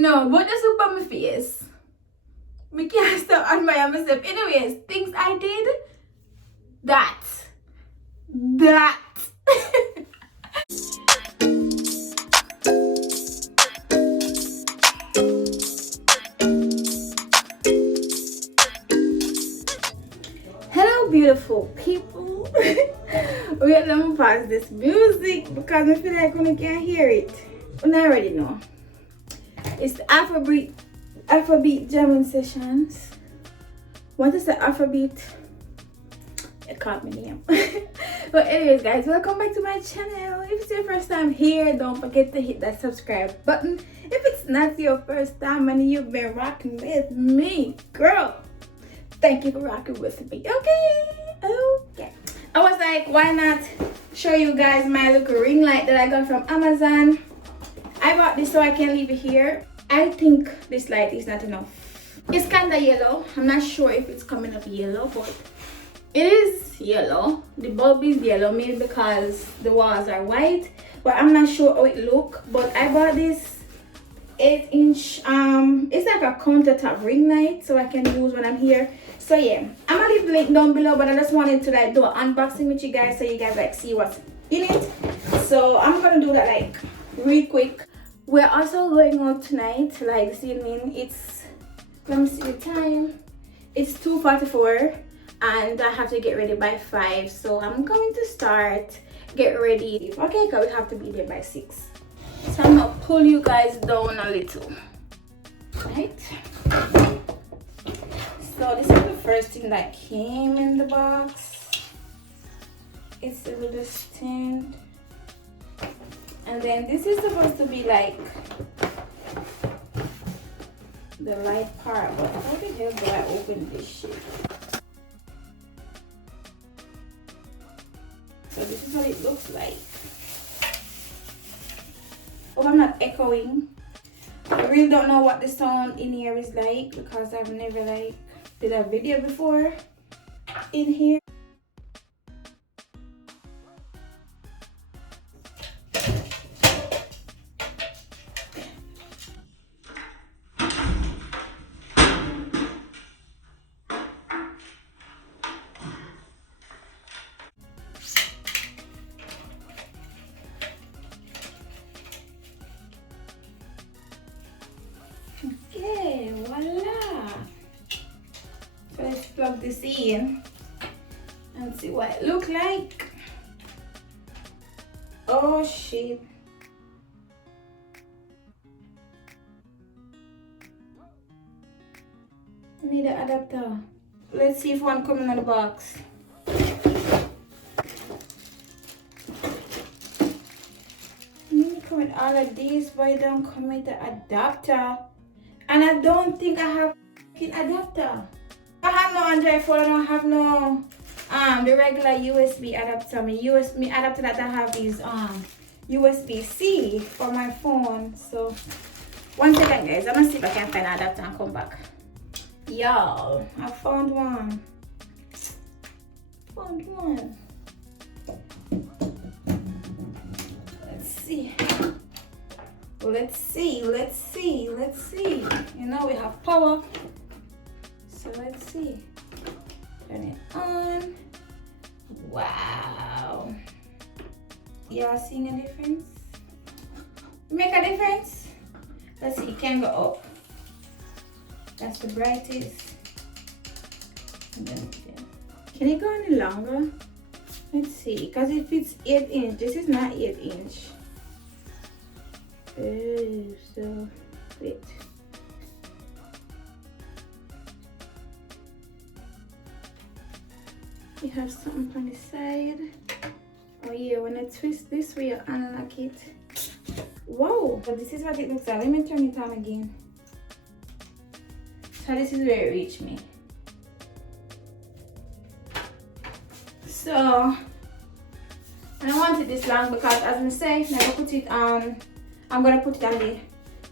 No, but the soup on my face. Me can't stop admire myself. Anyways, things I did. That. Hello, beautiful people. Wait, let me pause this music because I feel like I can't hear it. And I already know. It's the Afrobeat jamming sessions. What is the Afrobeat? It caught me name. But anyways, guys, welcome back to my channel. If it's your first time here, don't forget to hit that subscribe button. If it's not your first time and you've been rocking with me, girl, thank you for rocking with me. Okay. I was like, why not show you guys my little ring light that I got from Amazon. I bought this so I can leave it here. I think this light is not enough. It's kind of yellow. I'm not sure if it's coming up yellow, but it is yellow. The bulb is yellow, maybe because the walls are white, but I'm not sure how it look. But I bought this 8-inch it's like a countertop ring light, so I can use when I'm here. So yeah, I'm gonna leave the link down below, but I just wanted to like do an unboxing with you guys so you guys like see what's in it. So I'm gonna do that like real quick. We're also going out tonight, like this evening. It's, let me see the time, it's 2:44 and I have to get ready by 5, so I'm going to start get ready, okay, because we have to be there by 6. So I'm gonna pull you guys down a little, right? So this is the first thing that came in the box. It's a little stand, and then this is supposed to be like the light part, but how the hell do I open this shit? So this is what it looks like. Hope I'm not echoing. I really don't know what the sound in here is like because I've never like did a video before in here. Okay, voila. So let's plug this in and see what it looks like. Oh shit. I need an adapter. Let's see if one comes in the box. With all of these, but it don't come with the adapter, and I don't think I have an adapter. I have no Android phone. I don't have no the regular USB adapter. My USB adapter that I have is USB-C for my phone. So one second, guys, I'm gonna see if I can find an adapter and come back. Y'all, I found one. Let's see. You know we have power. So let's see. Turn it on. Wow. Y'all seeing a difference? Make a difference? Let's see, it can go up. That's the brightest. And then can it go any longer? Let's see, because if it's 8-inch, this is not 8-inch. Oh, so wait. You have something on the side. Oh yeah, when I twist this way, you unlock it. Whoa! So this is what it looks like. Let me turn it on again. So this is where it reached me. So I don't want it this long because, as I say, I'm gonna put it on. I'm gonna put it on the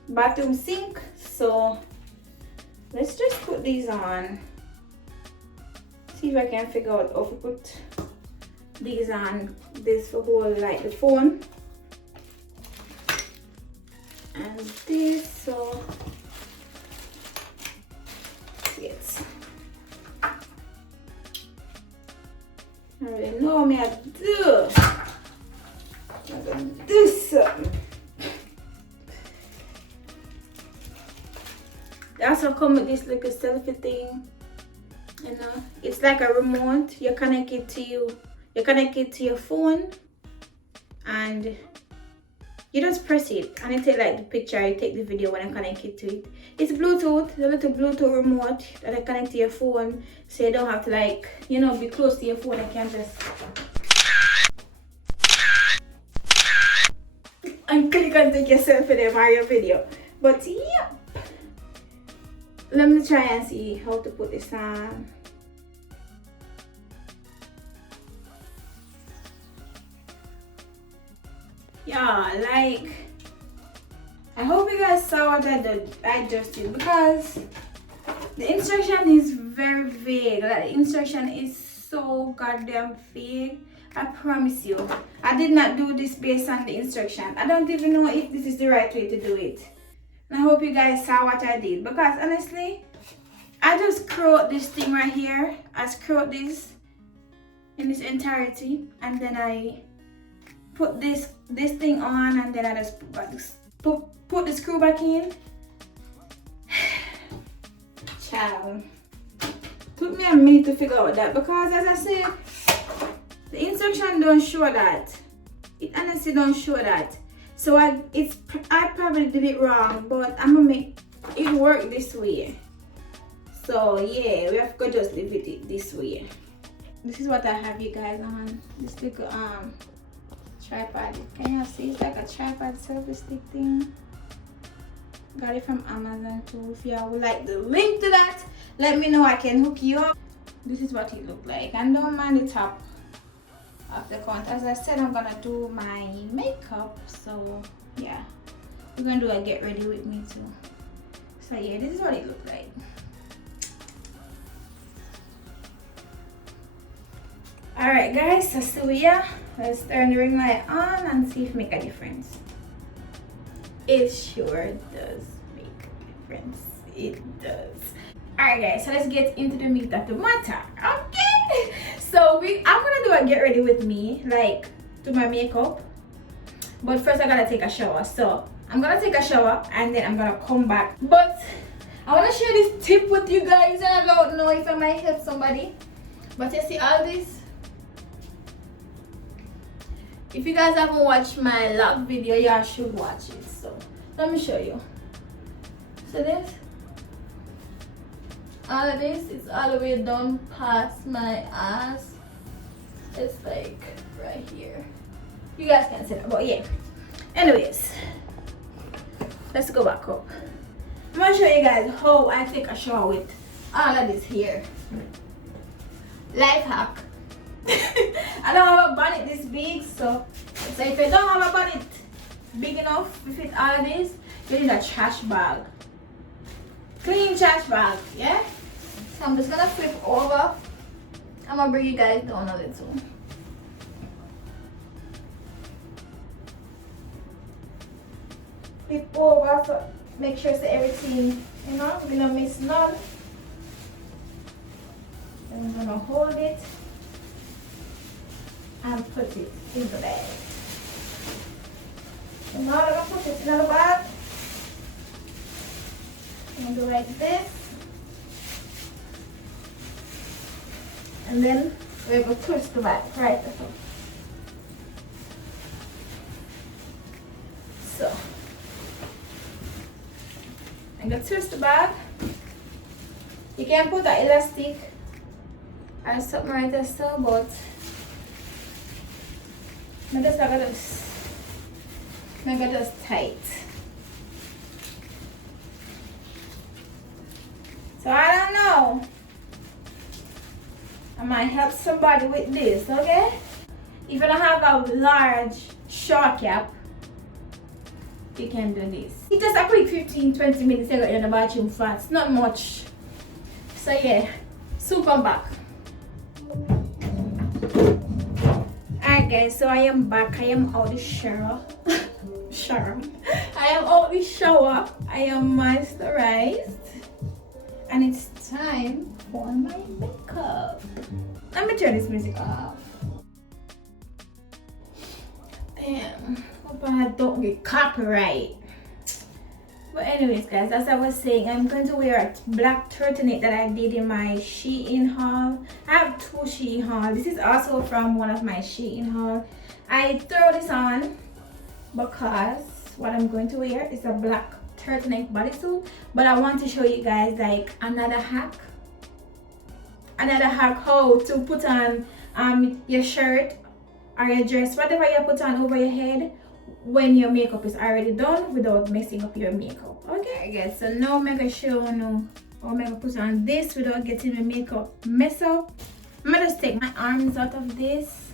bathroom sink. So let's just put these on. See if I can figure out how to put these on. This for hold like the phone, and this. So know me I do. I'm gonna do something. They also come with this little selfie thing. You know, it's like a remote. You connect it to your phone, and you just press it and it take like the picture, you take the video when I connect it to it. It's Bluetooth, the little Bluetooth remote that I connect to your phone, so you don't have to like, you know, be close to your phone. I can just and click and take yourself in a Mario video. But yeah, let me try and see how to put this on. Yeah, like, I hope you guys saw what I just did, because the instruction is very vague. Like, the instruction is so goddamn vague. I promise you, I did not do this based on the instruction. I don't even know if this is the right way to do it. And I hope you guys saw what I did, because honestly, I just screwed this thing right here. I screwed this in its entirety, and then I put this thing on, and then I just put the screw back in. Child, took me a minute to figure out that, because as I said, the instruction don't show that. It honestly don't show that. So I probably did it wrong, but I'm gonna make it work this way. So yeah, we have to just leave it this way. This is what I have, you guys, on this little tripod. Can you see? It's like a tripod selfie stick thing. Got it from Amazon too. If y'all would like the link to that, let me know. I can hook you up. This is what it looked like, and don't mind the top of the counter. As I said, I'm gonna do my makeup, so yeah, we're gonna do a get ready with me too. So yeah, this is what it looked like. Alright guys, so yeah, let's turn the ring light on and see if it make a difference. It sure does make a difference. It does. Alright guys, so let's get into the meat of the matter. Okay, so I'm gonna do a get ready with me, like do my makeup, but first I gotta take a shower. So I'm gonna take a shower and then I'm gonna come back. But I want to share this tip with you guys, and I don't know if I might help somebody, but you see all this. If you guys haven't watched my lock video, y'all should watch it. So let me show you. So this, all of this is all the way down past my ass. It's like right here. You guys can't see that, but yeah. Anyways, let's go back up. I'm gonna show you guys how I take a shower with all of this here. Life hack. I don't have a bonnet this big, so if you don't have a bonnet big enough to fit all of this, you need a trash bag. Clean trash bag, yeah? So I'm just gonna flip over. I'm gonna bring you guys down a little. Flip over, so make sure that everything, you know, we don't miss none. And I'm gonna hold it and put it in the bag. So now I'm gonna put it in the bag. I'm gonna do like this. And then we're gonna twist the bag right at the top. So I'm gonna twist the bag. You can put an elastic or something right there, so, but make it just tight. So I don't know, I might help somebody with this, okay? If you don't have a large shower cap, you can do this. It's just a quick 15-20 minutes to get in the bathroom fast, not much. So yeah, soon come back. Alright guys, so I am back. I am out the shower. I am out the shower. I am moisturized. And it's time for my makeup. Let me turn this music off. Hope I don't get copyright. But anyways guys, as I was saying, I'm going to wear a black turtleneck that I did in my Shein haul. I have two Shein haul. This is also from one of my Shein haul. I throw this on because what I'm going to wear is a black turtleneck bodysuit, but I want to show you guys like another hack how to put on your shirt or your dress, whatever you put on over your head when your makeup is already done without messing up your makeup. Okay guys, so now I'm gonna show you how I'm gonna put on this without getting my makeup mess up. I'm gonna just take my arms out of this.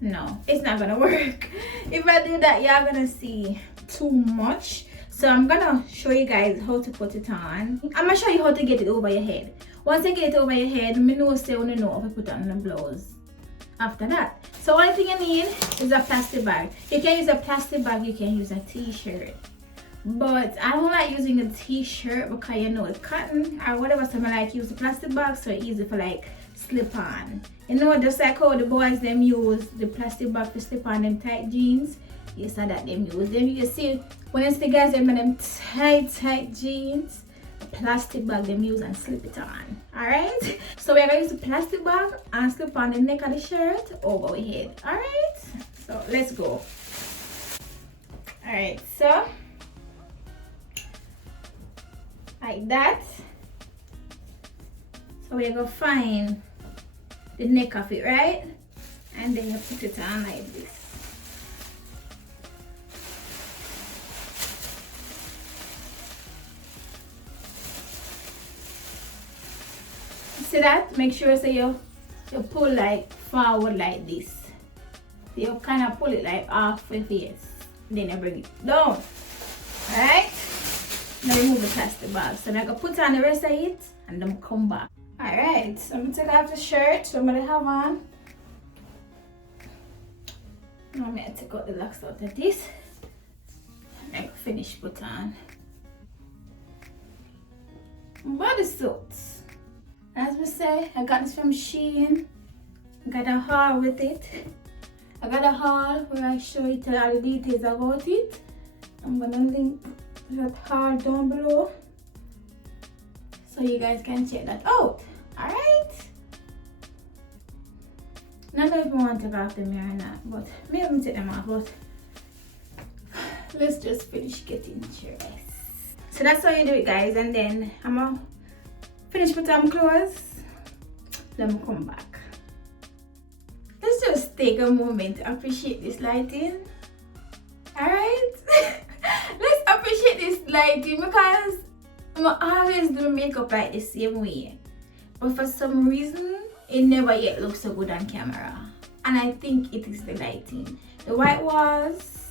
No, it's not gonna work. If I do that, you're gonna see too much. So I'm gonna show you guys how to put it on. I'm gonna show you how to get it over your head. Once you get it over your head, me know say when you know how to put on the blouse after that. So only thing you need is a plastic bag. You can use a plastic bag, you can use a t-shirt. But I don't like using a t-shirt because you know it's cotton or whatever, so I like use a plastic bag so it's easy for like slip on. You know, just like how the boys them use the plastic bag to slip on them tight jeans. Yes, that them use them. You see when it's the guys them tight jeans, plastic bag them use and slip it on. Alright, so we're gonna use the plastic bag and slip on the neck of the shirt over our head. Alright, so let's go. Alright, so like that. So we're gonna find the neck of it, right? And then you put it on like this. See that? Make sure so you pull like forward like this. You kind of pull it like off your face. Then you bring it down. Alright? Now remove the plastic bag. So now I'm going to put on the rest of it and then come back. Alright, so I'm going to take off the shirt so I'm going to have on. Now I'm going to take out the locks out of this. And I finish put on bodysuits. As we say, I got this from Shein. I got a haul with it. I got a haul where I show you all the details about it. I'm gonna link that haul down below so you guys can check that out. Alright? Not know if I want to take off the mirror or not, but maybe I'm take them off, but let's just finish getting dressed. So that's how you do it guys, and then I'm gonna finish put on clothes, let me come back. Let's just take a moment to appreciate this lighting. Alright? Let's appreciate this lighting because I always do makeup like the same way. But for some reason, it never yet looks so good on camera. And I think it is the lighting. The white walls,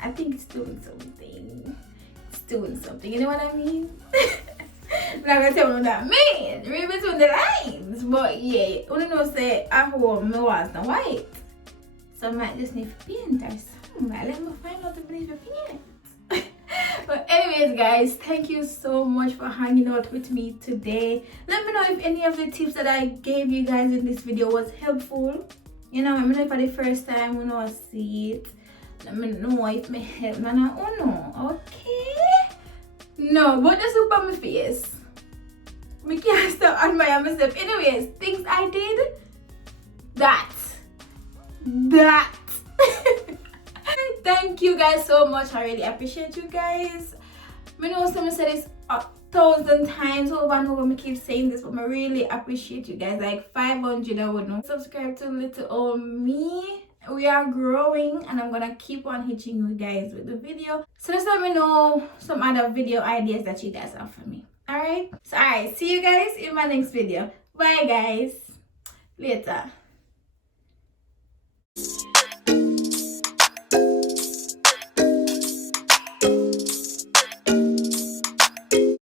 I think it's doing something. It's doing something, you know what I mean? I'm not gonna tell you what that means. Read between the lines. But yeah, you know say at home my walls not white. So I might just need to paint or something. Let me find out if I need to paint. But anyways guys, thank you so much for hanging out with me today. Let me know if any of the tips that I gave you guys in this video was helpful. You know, let me know if for the first time you know I see it. Let me know if me help me. Oh no, okay? No, but that's up on my face. We can't stop admire myself. Anyways, things I did. That. Thank you guys so much. I really appreciate you guys. I know someone said this 1,000 times over and over. I keep saying this, but I really appreciate you guys. Like 500, I would know. Subscribe to little old me. We are growing and I'm gonna keep on hitting you guys with the video. So just let me know some other video ideas that you guys have for me. Alright? So alright, see you guys in my next video. Bye guys. Later.